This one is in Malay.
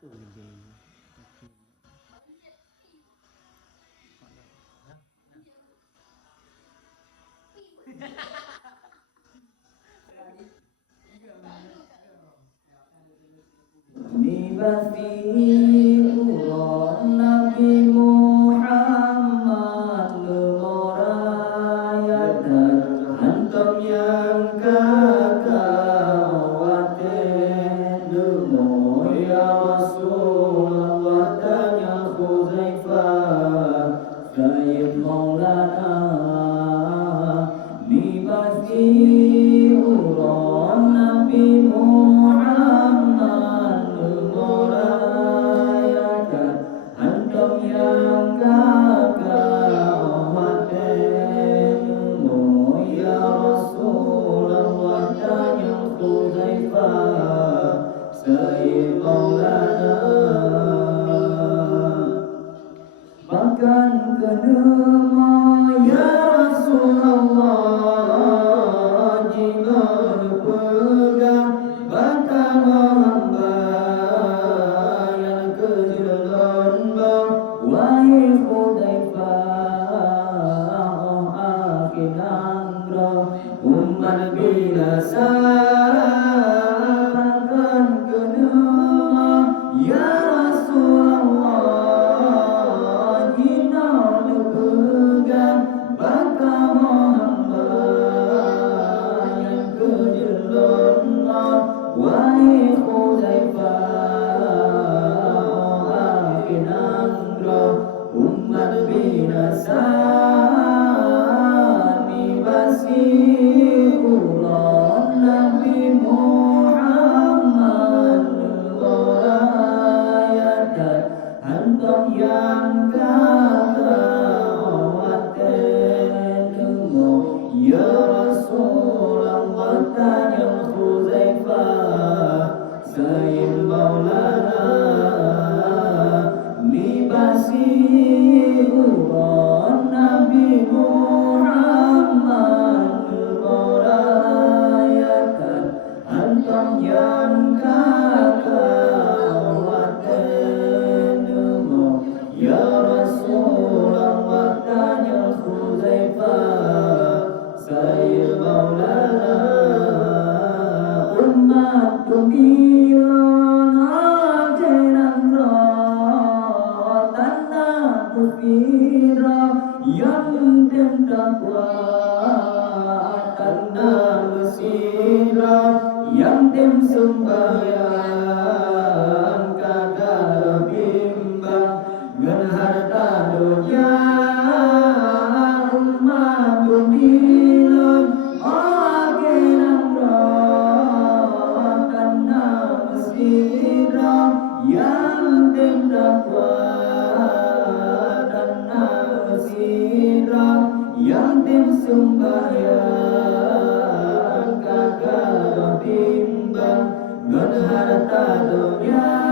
Nabi Muhammad lemurayatan antum yang kakawatin demo ya Rasulullah tanya Huzaifah Sayyid Maulana libasi uron Nabi Muhammad lemurayatan antum yang kakawatin demo ya Rasulullah tanya Huzaifah Sayyid Maulana bahkan kenema ya Rasulullah jika pegang batang hamba yang kejelan bang wahai Huzaifah akhirandra umat binasa bahkan kenema ya Rasulullah jika pegang batang hamba yang kejelan bang wahai Huzaifah akhirandra umat binasa libasi ulang Nabi Muhammad lemurayatan antum yang kakawatin demo ya Rasulullah tanya Huzaifah Sayyid Maulana libasi uron Nabi Muhammad lemurayatan antum yang kakawatin demo ya Rasulullah tanya Huzaifah Sayyid Maulana umat dunia ajaran tanah kufira yang terdakwa tanah mesira yang tim sembahyang kagak bimbang ngan harta dunia umat dunia akhirang tanah mesira yang terdakwa tanah mesira yang tim sembahyang kagak bimbang ngan harta dunia